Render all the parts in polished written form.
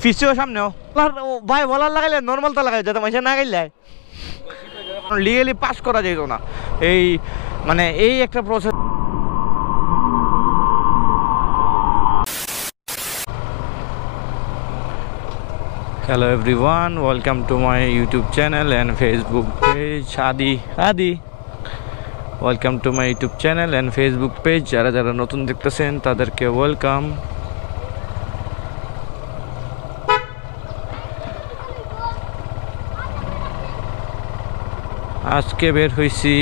ফিসিও সামনেও ভাই বলার লাগাইলে নর্মাল তো লাগাই যাতে মাইসা না গাইলে লিগালি পাস করা যেত না এই মানে এই একটা process. Hello everyone, welcome to my YouTube channel and Facebook page. Adi welcome to my YouTube channel and Facebook page. যারা যারা নতুন দেখতেছেন তাদেরকে ওয়েলকাম। আজকে বের হইছি,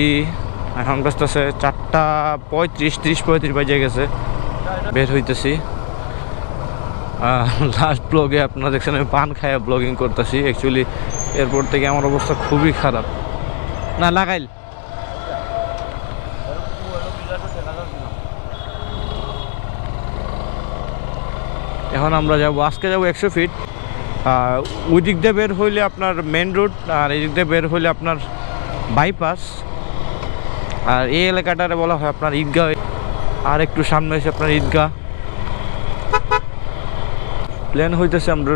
এখন বাজতেছে 4:35, 30-35 বাজে গেছে, বের হইতেছি। লাস্ট ব্লগে আপনারা দেখছেন আমি পান খায়া ব্লগিং করতেছি। অ্যাকচুয়ালি এরপর থেকে আমার অবস্থা খুবই খারাপ। না লাগাইল এখন আমরা যাবো, আজকে যাবো 100 ফিট। ওই দিক দিয়ে বের হইলে আপনার মেন রোড, আর এই দিক দিয়ে বের হইলে আপনার বাইপাস। আর এই এলাকাটারে বলা হয় আপনার ঈদগাহ। আর একটু সামনে এসে আপনার ঈদগাহ। প্ল্যান হইতেছে আমরা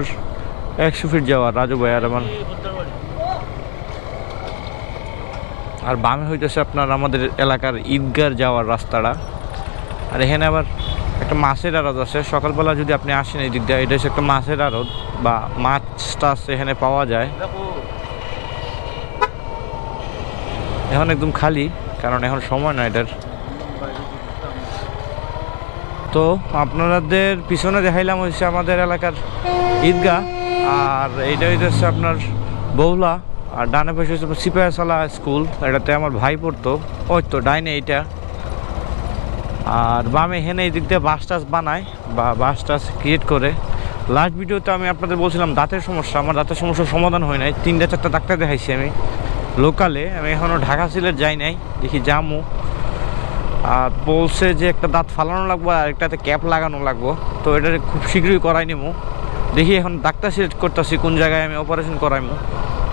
100 ফিট যাওয়ার, রাজু ভাই আর আমার। আর বামে হইতেছে আপনার আমাদের এলাকার ঈদগাহ যাওয়ার রাস্তাটা। আর এখানে আবার একটা মাছের আড়ত আছে। সকালবেলা যদি আপনি আসেন এই দিক দিয়ে, এটা হচ্ছে একটা মাছের আড়ত বা মাছ টাছ এখানে পাওয়া যায়। এখন একদম খালি, কারণ এখন সময় না এটার। তো আপনাদের পিছনে দেখাইলাম হচ্ছে আমাদের এলাকার ঈদগাহ, আর এইটা হইতেছে আপনার বৌলা। আর ডানে পাশে হচ্ছে সিপাহীসালা স্কুল, এটাতে আমার ভাই পড়তো। ওই তো ডাইনে এইটা। আর বামে হেনে এই দিক দিয়ে বাস টাস বানায় বা বাস টাস ক্রিয়েট করে। লাস্ট ভিডিওতে আমি আপনাদের বলছিলাম দাঁতের সমস্যা, আমার দাঁতের সমস্যার সমাধান হয় নাই। 3-4টা ডাক্তার দেখাইছি আমি লোকালে। আমি এখনও ঢাকা সিলেট যাই নাই, দেখি যামু। আর বলছে যে একটা দাঁত ফালানো লাগবো আর একটাতে ক্যাপ লাগানো লাগবো, তো এটা খুব শীঘ্রই করাই নিবো। দেখি এখন ডাক্তার সিলেক্ট করতেছি কোন জায়গায় আমি অপারেশন করাইমু।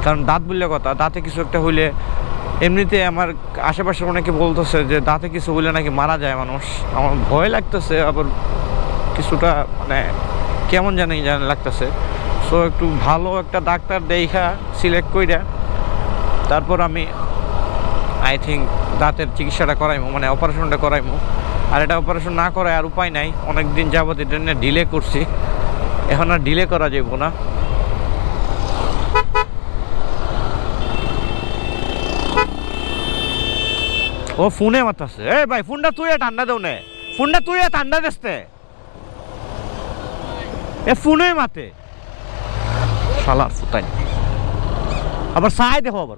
কারণ দাঁত বললে কথা, দাঁতে কিছু একটা হইলে, এমনিতে আমার আশেপাশে অনেকে বলতেছে যে দাঁতে কিছু হইলে নাকি মারা যায় মানুষ। আমার ভয় লাগতেছে, আবার কিছুটা মানে কেমন জানি লাগতেছে। সো একটু ভালো একটা ডাক্তার দেখা সিলেক্ট কইরা তারপর আমি আই থিঙ্ক দাঁতের চিকিৎসাটা করাইমু, মানে অপারেশনটা করাইমু। আর এটা অপারেশন না করায় আর উপায় নাই, অনেক দিন যাবত এটা নিয়ে ডিলে করছি, এখন আর ডিলে করা যাইব না। ও ফোনে মাতাছে, এই ভাই ফোনটা তুই ঠান্ডা দেও নে, ফোনটা তুই ঠান্ডা দেসতে, এ ফোনে মাতে শালার ফুটাই। আবার সাই দেখো, আবার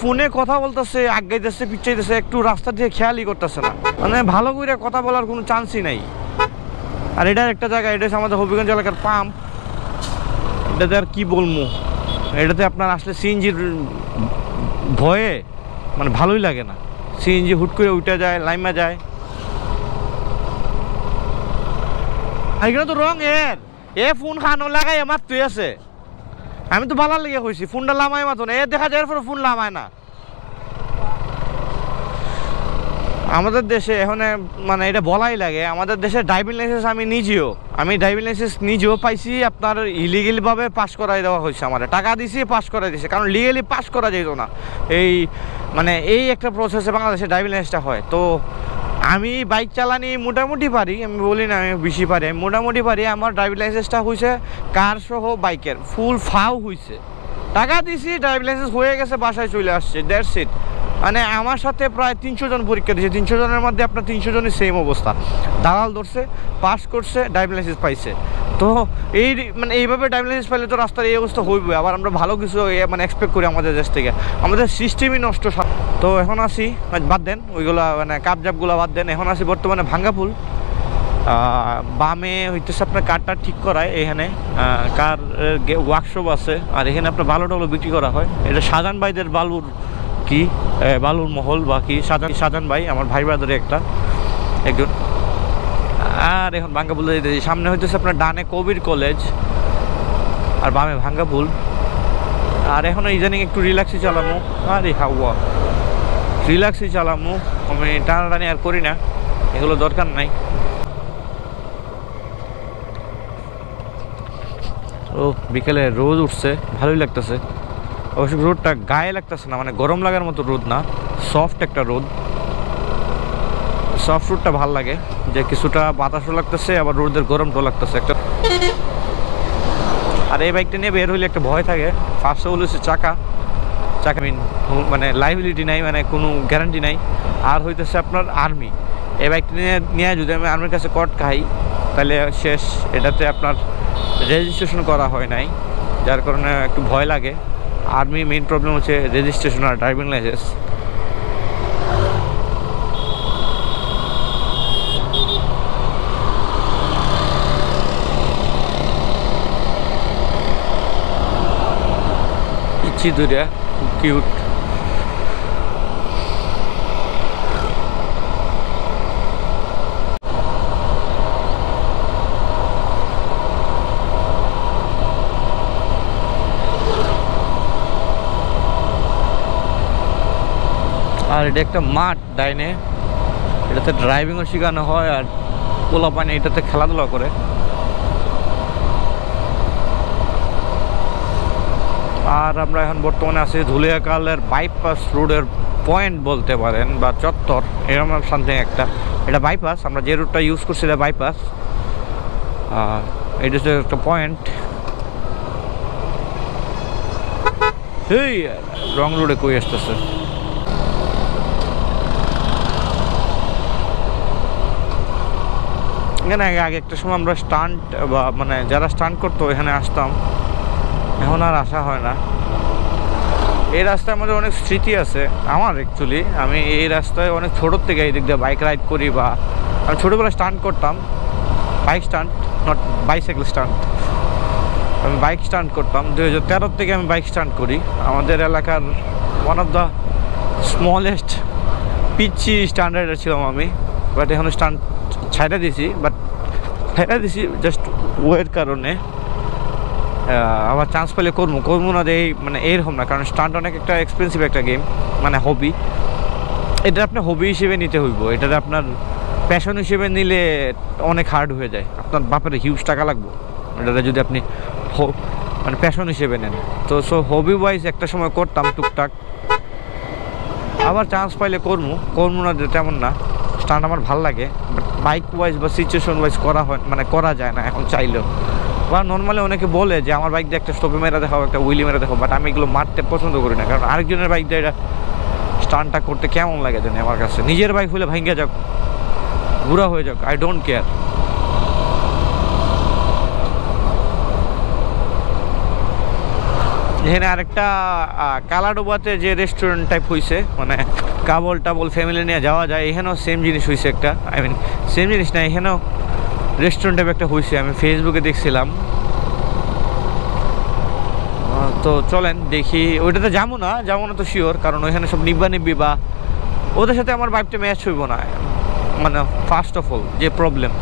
ফোনে কথা বলতেছে, আগাইতেছে পিছাইতেছে, একটু রাস্তা দিয়ে খেয়ালই করতেছে না। মানে ভালো করে কথা বলার কোনো চান্সই নাই। আর এটার একটা জায়গা, এটা হচ্ছে আমাদের হবিগঞ্জ এলাকার পাম্প। এটাতে আর কি বলবো, এটাতে আপনার আসলে সিএনজির ভয়ে মানে ভালোই লাগে না। সিএনজি হুট করে উঠে যায়, লাইমা যায়। এখানে তো রং এ ফোন খানো লাগাই আমার তুই আছে, আমি তো ভালো লেগে কইছি ফোনটা লামাই মাতো না, এ দেখা যায় এরপরে ফোন লামায় না। আমাদের দেশে এখন মানে এটা বলাই লাগে, আমাদের দেশে ড্রাইভিং লাইসেন্স আমি ড্রাইভিং লাইসেন্স নিজেও পাইছি। আপনার ইলিগেলভাবে পাস করাই দেওয়া হয়েছে, আমার টাকা দিছি পাস করাই দিয়েছে, কারণ লিগেলি পাস করা যেত না। এই মানে এই একটা প্রসেসে বাংলাদেশে ড্রাইভিং লাইসেন্সটা হয়। তো আমি বাইক চালানি মোটামুটি পারি, আমি বলি না আমি বেশি পারি, আমি মোটামুটি পারি। আমার ড্রাইভিং লাইসেন্সটা হয়েছে কার সহ বাইকের ফুল ফাও হয়েছে, টাকা দিছি, ড্রাইভিং লাইসেন্স হয়ে গেছে, বাসায় চলে আসছে, দ্যাটস ইট। মানে আমার সাথে প্রায় 300 জন পরীক্ষা দিয়েছে, 300 জনের মধ্যে আপনার 300 জনের সেম অবস্থা, দালাল ধরছে, পাস করছে, ড্রাইভিং লাইসেন্স পাইছে। তো এই মানে এইভাবে ড্রাইভিং লাইসেন্স পাইলে তো রাস্তার এই অবস্থা হইবে। আবার আমরা ভালো কিছু মানে এক্সপেক্ট করি আমাদের দেশ থেকে, আমাদের সিস্টেমই নষ্ট। তো এখন আসি, বাদ দেন ওইগুলো, মানে কাপজাপগুলো বাদ দেন। এখন আসি বর্তমানে ভাঙ্গাপুল। বামে হইতেছে আপনার কারটা ঠিক করায়, এখানে কার ওয়ার্কশপ আছে। আর এখানে আপনার বালু টালু বিক্রি করা হয়। এটা শাহজাহান ভাইদের বালুর কি বালুর মহল বা কি, শাহজাহান ভাই আমার ভাই ব্রাদারে একজন। আর এখন ভাঙ্গাপুল যেতেছি। সামনে হইতেছে আপনার ডানে কবির কলেজ আর বামে ভাঙ্গাপুল। আর এখন ইদানিং একটু রিল্যাক্সই চালামো। আরে হাওয়া রিল্যাক্সই চালামো, আমি টানাটানি আর করি না, এগুলো দরকার নাই। ও বিকেলে রোদ উঠছে, ভালোই লাগতেছে। অবশ্য রোদটা গায়ে লাগতেছে না, মানে গরম লাগার মতো রোদ না, সফট একটা রোদ। সফট রোদটা ভাল লাগে, যে কিছুটা বাতাসও লাগতেছে আবার রোদের গরমটাও লাগতেছে একটা। আর এই বাইকটা নিয়ে বের হইলে একটা ভয় থাকে। ফার্স্ট অফ অল হচ্ছে চাকা মিন মানে লাইবিলিটি নাই, মানে কোনো গ্যারান্টি নাই। আর হইতেছে আপনার আর্মি। এই বাইকটা নিয়ে যদি আমি আর্মির কাছে কট খাই তাহলে শেষ। এটাতে আপনার রেজিস্ট্রেশন করা হয় নাই, যার কারণে একটু ভয় লাগে। আর্মি মেইন প্রবলেম হচ্ছে রেজিস্ট্রেশন আর ড্রাইভিং লাইসেন্স। ইচ্ছি দূরে কিউট। আর এটা একটা মাঠ ডাইনে, এটাতে ড্রাইভিংও শেখানো হয় আর পোলাপানি এটাতে খেলাধুলা করে। আর আমরা এখন বর্তমানে আছি ধুলিয়াখালের বাইপাস রোডের পয়েন্ট বলতে পারেন, বা চত্বর, এরকম সামথিং একটা। এটা বাইপাস, আমরা যে রুটটা ইউজ করছি এটা বাইপাস। এটা হচ্ছে একটা পয়েন্ট। এই রং রোডে কই আসতেছে। এখানে আগে একটা সময় আমরা স্টান্ট বা মানে যারা স্টান্ট করতো এখানে আসতাম, এখন আর আসা হয় না। এই রাস্তায় আমাদের অনেক স্মৃতি আছে আমার। অ্যাকচুয়ালি আমি এই রাস্তায় অনেক ছোটোর থেকে এই দিক দিয়ে বাইক রাইড করি, বা আমি ছোটোবেলায় স্টান্ট করতাম, bike stunt, not bicycle stunt. আমি বাইক স্টান্ট করতাম 2013 থেকে আমি বাইক স্টান্ট করি। আমাদের এলাকার ওয়ান অফ দ্য স্মলেস্ট পিচি স্ট্যান্ডার্ডে ছিলাম আমি, বাট এখন স্টান্ট ছাইড়া দিছি। বাট ছাইড়া দিছি জাস্ট ওয়ের কারণে। আবার চান্স পেলে করবো না এই মানে এরকম না, কারণ স্টান্ট অনেক একটা এক্সপেন্সিভ একটা গেম, মানে হবি। এটা আপনার হবি হিসেবে নিতে হইব, এটাতে আপনার প্যাশন হিসেবে নিলে অনেক হার্ড হয়ে যায়। আপনার বাপের হিউজ টাকা লাগবে এটাতে যদি আপনি মানে প্যাশন হিসেবে নেন। তো সো হবি ওয়াইজ একটা সময় করতাম টুকটাক, আবার চান্স পাইলে করবো না তেমন না। স্টান্ট আমার ভাল লাগে, বাট বাইক ওয়াইজ বা সিচুয়েশন ওয়াইজ করা হয়, মানে করা যায় না এখন চাইলেও। বা নর্মালি অনেকে বলে যে আমার বাইক দিয়ে একটা স্টপে মেরা দেখাও, একটা উইলি মেরা দেখাও, বাট আমি এগুলো মারতে পছন্দ করি না, কারণ আরেকজনের বাইক দিয়ে এটা স্টান্টটা করতে কেমন লাগে জানি আমার কাছে। নিজের বাইক হলে ভাঙ্গে যাক, ঘুরা হয়ে যাক, আই ডোন্ট কেয়ার। এখানে আরেকটা কালাডোবাতে যে রেস্টুরেন্ট টাইপ হয়েছে, মানে কাবল টাবল ফ্যামিলি নিয়ে যাওয়া যায়, এখানেও সেম জিনিস হয়েছে একটা। আই মিন সেম জিনিস না, এখানেও রেস্টুরেন্ট টাইপ একটা হয়েছে, আমি ফেসবুকে দেখছিলাম। তো চলেন দেখি। ওইটাতে যাবো না তো শিওর, কারণ ওইখানে সব নিব্বা বা ওদের সাথে আমার বাইকটা ম্যাচ হইব না। মানে ফার্স্ট অফ অল যে প্রবলেম,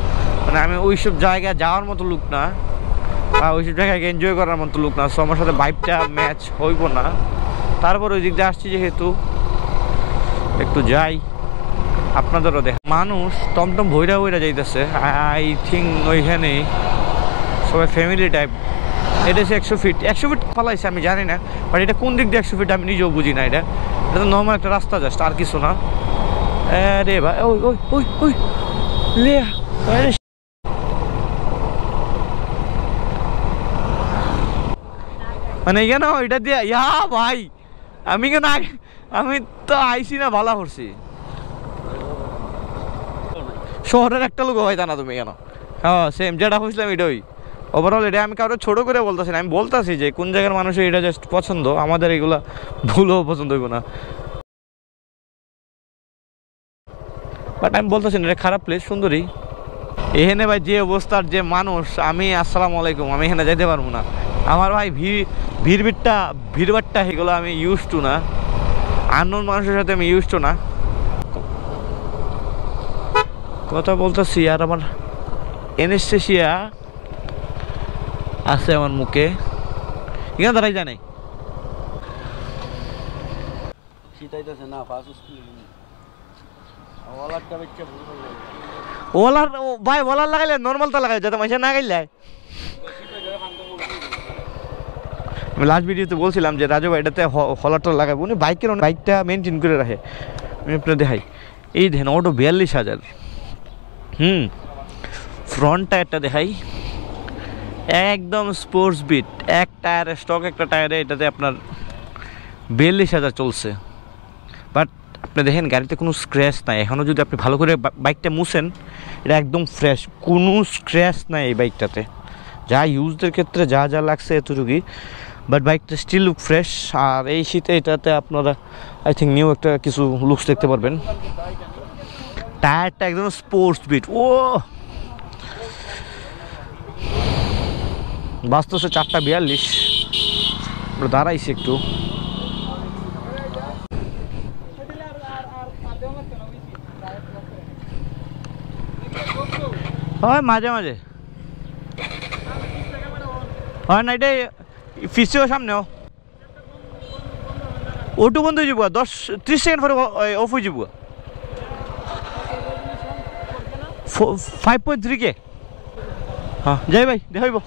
মানে আমি ওইসব জায়গায় যাওয়ার মতো লোক না, বা ওইসব জায়গায় এনজয় করার মতো লোক না। সো আমার সাথে বাইকটা ম্যাচ হইব না। তারপর ওই দিক দিয়ে আসছি যেহেতু একটু যাই, আপনাদেরও দেখ। মানুষ টমটম ভৈরা যাইতেছে, আই থিঙ্ক ওইখানে সবাই ফ্যামিলি টাইপ। এটা হচ্ছে 100 ফিট পালাইছে, আমি জানি না, বাট এটা কোন দিক দিয়ে 100 ফিট আমি নিজেও বুঝি না। এটা তো নর্মাল একটা রাস্তা, জাস্ট আর কিছু না। রে ভাই, ওই ওই ওই ওই লে, মানে কেন এটা দিয়ে ইয়া ভাই, আমি কেন আমি তো আইসি না, ভালো করছি। শহরের একটা লোক হয় তা না তুমি কেন? হ্যাঁ সেম যেটা হয়েছিলাম এটাই। ওভারঅল এটা আমি কারো ছোটো করে বলতেছি না, আমি বলতেছি যে কোন জায়গার মানুষের এটা জাস্ট পছন্দ, আমাদের এগুলা ভুলও পছন্দ হইব না। বাট আমি বলতেছি না এটা খারাপ প্লেস, সুন্দরী। এখানে ভাই যে অবস্থার যে মানুষ, আমি আসসালামু আলাইকুম, আমি এখানে যাইতে পারবো না। আমার ভাই ভিড়ভাট্টা এগুলো আমি ইউজ টু না, আননোন মানুষের সাথে আমি ইউজ টু না। কথা বলতেছি আর আমার এনেস্থেশিয়া আছে আমার মুখে, এখানে দাঁড়াই যায় নাই। ওলার ভাই ওলার লাগাইলে নর্মালটা লাগাই যাতে মাইসা না গাইলে। আমি লাস্ট ভিডিওতে বলছিলাম যে রাজু ভাই এটাতে হলারটা লাগাবো, উনি বাইকটা মেনটেন করে রাখে। আমি আপনার দেখাই, এই দেখেন অটো 42,000। ফ্রন্ট টায়ারটা দেখাই, একদম স্পোর্টস বিট, এক টায়ারে স্টক, একটা টায়ারে এটাতে আপনার 42,000 চলছে। বাট আপনি দেখেন গাড়িতে কোনো স্ক্র্যাচ নাই এখনও। যদি আপনি ভালো করে বাইকটা মুছেন, এটা একদম ফ্রেশ, কোনো স্ক্র্যাচ নাই এই বাইকটাতে। যা ইউজদের ক্ষেত্রে যা যা লাগছে এতটুকুই, বাট বাইকটা স্টিল লুক ফ্রেশ। আর এই শীতে এটাতে আপনারা আই থিঙ্ক নিউ একটা কিছু লুকস দেখতে পারবেন। টায়ারটা একদম স্পোর্টস বিট। ও বাস্তবে 4:42। দাঁড়াইছি একটু, হয় মাঝে মাঝে হয় না, এটাই ফিসেও সামনেও ওটু বন্ধ হয়ে যাব, 10-30 সেকেন্ড পরে অফ হয়ে যাব। 5.3K। হ্যাঁ যাই ভাই, দেখাইব।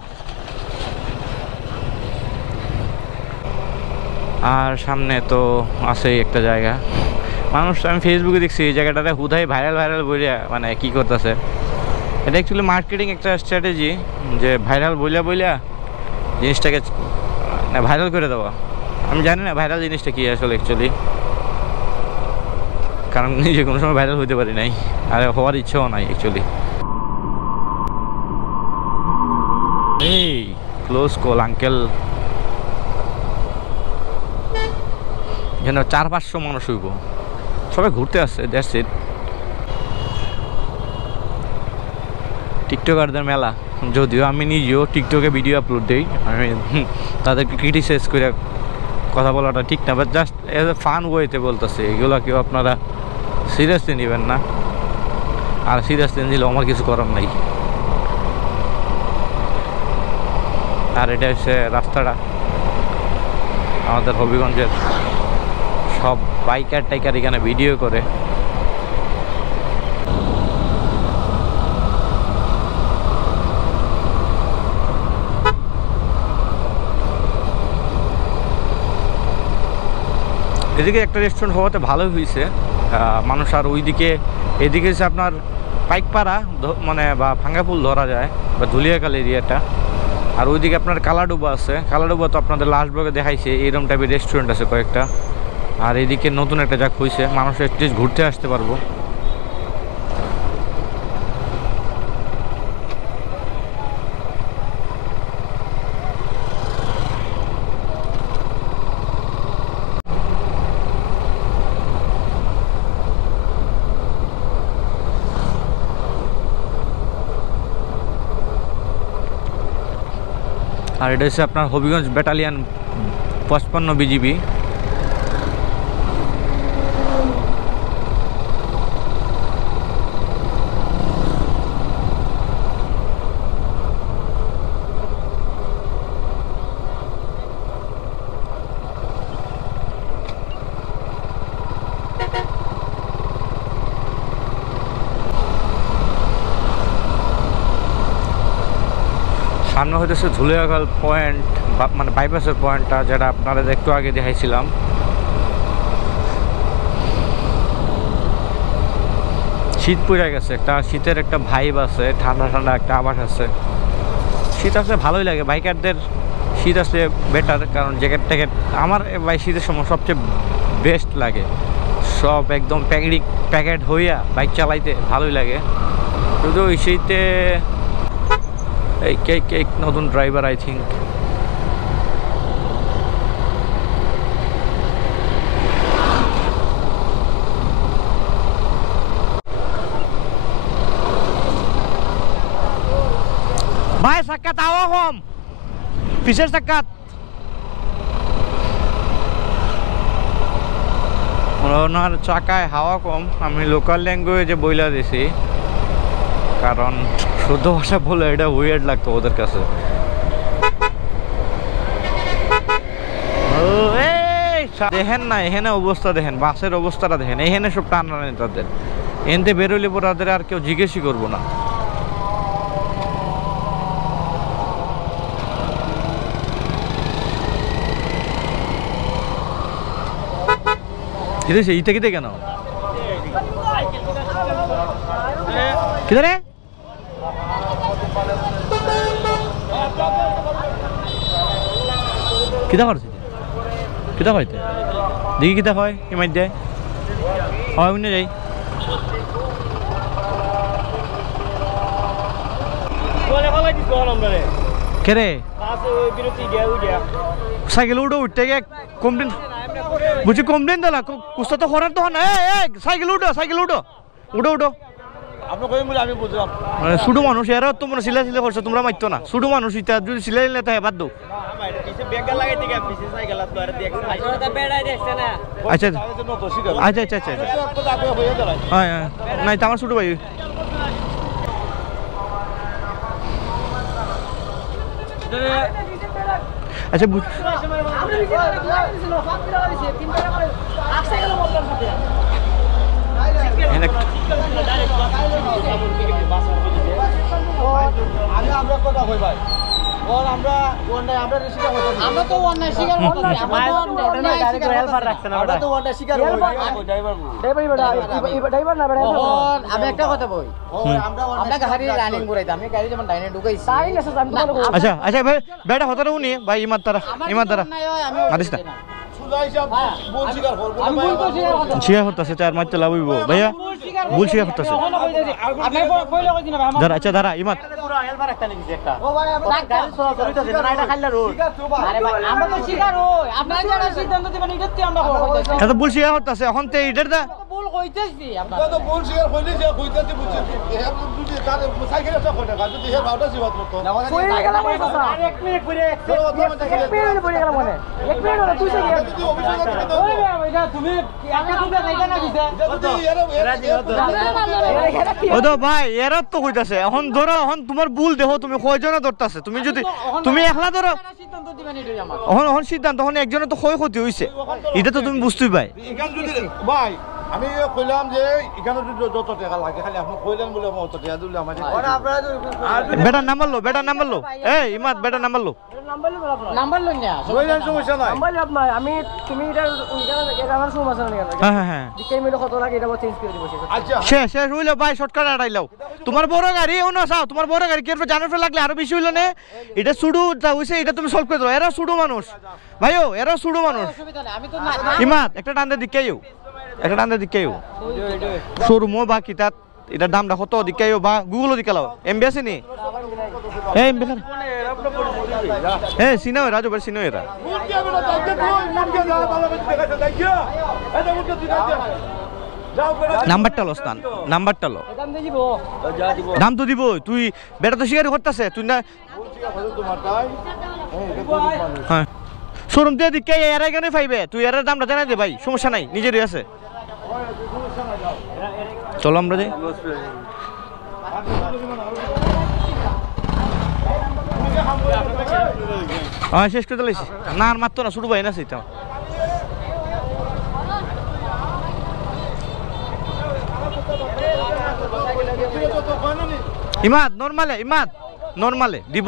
আর সামনে তো আছেই একটা জায়গা, মানুষ আমি ফেসবুকে দেখছি এই জায়গাটাতে হুদাই ভাইরাল বইলা মানে কি করতেছে। এটা অ্যাকচুয়ালি মার্কেটিং একটা স্ট্র্যাটেজি, যে ভাইরাল বইলা জিনিসটাকে ভাইরাল করে দেওয়া। আমি জানি না ভাইরাল জিনিসটা কি আসলে অ্যাকচুয়ালি, কারণ নিজে কোনো সময় ভাইরাল হইতে পারি নাই, আর হওয়ার ইচ্ছাও নাই অ্যাকচুয়ালি। এই ক্লোজ কল আঙ্কেল, যেন 400-500 মানুষ হইব, সবাই ঘুরতে আসছে। That's it. টিকটকারদের মেলা, যদিও আমি নিজেও টিকটকে ভিডিও আপলোড দিই, আমি তাদেরকে ক্রিটিসাইজ করে কথা বলাটা ঠিক না, but just as a fun ওয়েতে বলতেছে। এগুলো কেউ আপনারা সিরিয়াসলি নেবেন না, আর সিরিয়াসলি নিলেও আমার কিছু করার নাই। আর এটা হচ্ছে রাস্তাটা আমাদের হবিগঞ্জের, সব বাইকার টাইকার এখানে ভিডিও করে। এদিকে একটা রেস্টুরেন্ট হওয়াতে ভালোই হয়েছে, মানুষ আর ওইদিকে এদিকে হচ্ছে আপনার পাইকপাড়া মানে বা ভাঙ্গাপুল ধরা যায়, বা ধুলিয়াকাল এরিয়াটা। আর ওইদিকে আপনার কালাডুবা আছে, কালাডুবা তো আপনাদের লাস্ট ব্লগে দেখাইছে, এইরকম টাইপের রেস্টুরেন্ট আছে কয়েকটা। আর এদিকে নতুন একটা জায়গা হয়েছে, মানুষ এটলিস্ট ঘুরতে আসতে পারবো। আর এটা হচ্ছে আপনার হবিগঞ্জ ব্যাটালিয়ান 55 BGB। সামনে হইতেছে ধুলিয়াখাল পয়েন্ট, মানে বাইপাসের পয়েন্টটা, যেটা আপনারা একটু আগে দেখাইছিলাম। শীত পড়ে গেছে, একটা শীতের একটা ভাইব আছে, ঠান্ডা ঠান্ডা একটা আবাস আছে। শীত আসলে ভালোই লাগে বাইকারদের, শীত আসলে বেটার, কারণ জ্যাকেট ট্যাকেট আমার ভাই শীতের সময় সবচেয়ে বেস্ট লাগে। সব একদম প্যাকেট হইয়া বাইক চালাইতে ভালোই লাগে। শুধু ওই শীতে এই কেক নতুন ড্রাইভার আই থিঙ্ক। ভাই সাক্ষাৎ আওয়া কম, পিসের সাক্ষাৎ ওনার চাকায় হাওয়া কম। আমি লোকাল ল্যাঙ্গুয়েজে বইলা দিছি, কারণ শুদ্ধ ভাষা বলে এটা উইয়ার্ড লাগতো ওদের কাছে। দেখেন না এখানে অবস্থা, দেখেন বাসের অবস্থাটা দেখেন, এখানে সব টানা নেই তাদের, এনতে বেরোলে পর তাদের আর কেউ জিজ্ঞেসই করবো না। ইটা কিতে কেন কিদারে কিতা করছে, কিতা হইতে দেখি কিতা হয় কি মাই দেয় হয় উনি যাই কেরে সাইকেল উঠো উঠতে গিয়ে কমপ্লেন বুঝি, কমপ্লেন দিলা কুস্তা তো করার তো না। সাইকেল উঠো, সাইকেল উঠো, উঠো উঠো। মানে ছোট মানুষ এরা তোমরা সিলা সিলা করছো, তোমরা মারতো না। ছোট মানুষ ইটা যদি সিলাই নিলে তাই বাদ দো। আচ্ছা আচ্ছা আচ্ছা আচ্ছা হ্যাঁ হ্যাঁ, নাই তো আমার ছোট ভাই। আচ্ছা আচ্ছা আচ্ছা ভাই বেটা হতো না উনি ভাই ইমাদ তারা মারিস না শিয়া করতেছে চার মারতে লাভ হইব ভাইয়া, ভুল শিয়া করতেছে। দাঁড়া আচ্ছা দাঁড়া ইমাদ এত ভুল শিয়া করতেছে এখন তো এটার দা ভাই এরা তো কইতাছে এখন ধরো, এখন তোমার ভুল দেখো তুমি কয়জনে ধরতেছে, তুমি যদি তুমি একলা ধরো এখন সিদ্ধান্ত, তখন একজনের তো ক্ষয়ক্ষতি হয়েছে, এটা তো তুমি বুঝতেই পাই। ভাই আমি কইলাম যে এখানে যত টাকা লাগে খালি আপনি কইলেন বলে অত টাকা দিলে আমাদের বেটার নাম্বার লো, বেটার নাম্বার লো, এই ইমাদ বেটার নাম্বার লো, নাম্বার লই না সমস্যা নাই। নাম্বার লাভ নাই, আমি তুমি এটা এটা আমার সমস্যা নাই। হ্যাঁ হ্যাঁ হ্যাঁ দিকে মিলে কত লাগে এটা চেঞ্জ করে দিব। আচ্ছা শেষ শেষ হইলো ভাই, শর্টকাট আড়াইলাও। তোমার বড় গাড়ি ও না চাও, তোমার বড় গাড়ি কি জানার লাগলে আরো বেশি হইলো না, এটা শুধু যা হইছে এটা তুমি সলভ করে দাও। এরা শুধু মানুষ ভাইও, এরা শুধু মানুষ। ইমাদ একটা টান দিয়ে দিকেও, একটা টান দিয়ে দিকেও শোরুমও বা কিতাব এটার দামটা কত দিকেও বা গুগলও দিকে লাও। এমবি আছে নি এই এমবি খান হ্যাঁ সিনাও রাজু ভাই সিনাও এরা নাম্বারটা লো স্থান, নাম্বারটা লো, দাম তো দিব। তুই বেটা তো শিকারি করতেছে তুই না, হ্যাঁ শোরুম দিয়ে দিকে এরা কেন পাইবে, তুই এর দামটা জানাই দে ভাই, সমস্যা নাই, নিজেরই আছে। চলো আমরা যাই। হ্যাঁ শেষ করে দিলাইছি না, আর মারতো না, শুরু ভাই না সেটা। ইমাদ নরমালে, ইমাদ নরমালে দিব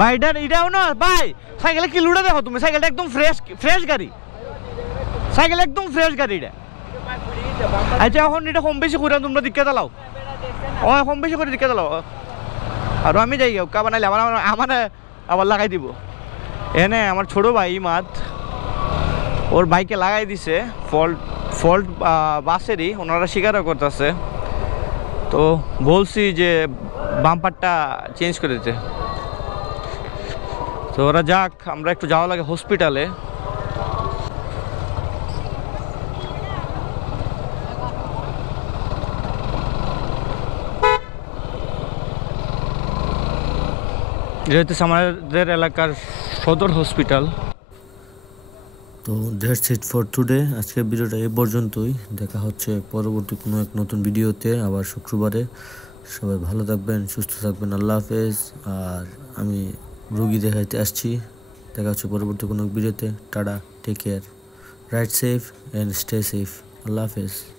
ভাই। এটাও না ভাই, সাইকেলে কি লুড়ে দেখো তুমি, সাইকেলটা একদম ফ্রেশ ফ্রেশ গাড়ি, সাইকেল একদম ফ্রেশ গাড়ি এটা। আচ্ছা এখন এটা কম বেশি করে তোমরা দিকে চালাও, ও কম বেশি করে দিকে চালাও। আর আমি যাই কা বানাইলে আমার আমার আবার লাগাই দিব। এনে আমার ছোট ভাই ইমাদ ওর বাইকে লাগাই দিছে, ফল্ট বাসেরই, ওনারা স্বীকারও করতেছে। তো বলছি যে বাম্পারটা চেঞ্জ করে দিতে, তো ওরা যাক, আমরা একটু যাওয়া লাগে হসপিটালে। এটা হচ্ছে আমাদের এলাকার সদর হসপিটাল। তো দ্যাটস ইট ফর টুডে। আজকের ভিডিওটা এই পর্যন্তই। দেখা হচ্ছে পরবর্তী কোনো এক নতুন ভিডিওতে আবার শুক্রবারে। সবাই ভালো থাকবেন, সুস্থ থাকবেন। আল্লাহ হাফেজ। আর আমি রুগী দেখাইতে আসছি। দেখা হচ্ছে পরবর্তী কোনো ভিডিওতে। Tata, take care, ride safe and stay safe. আল্লাহ হাফেজ।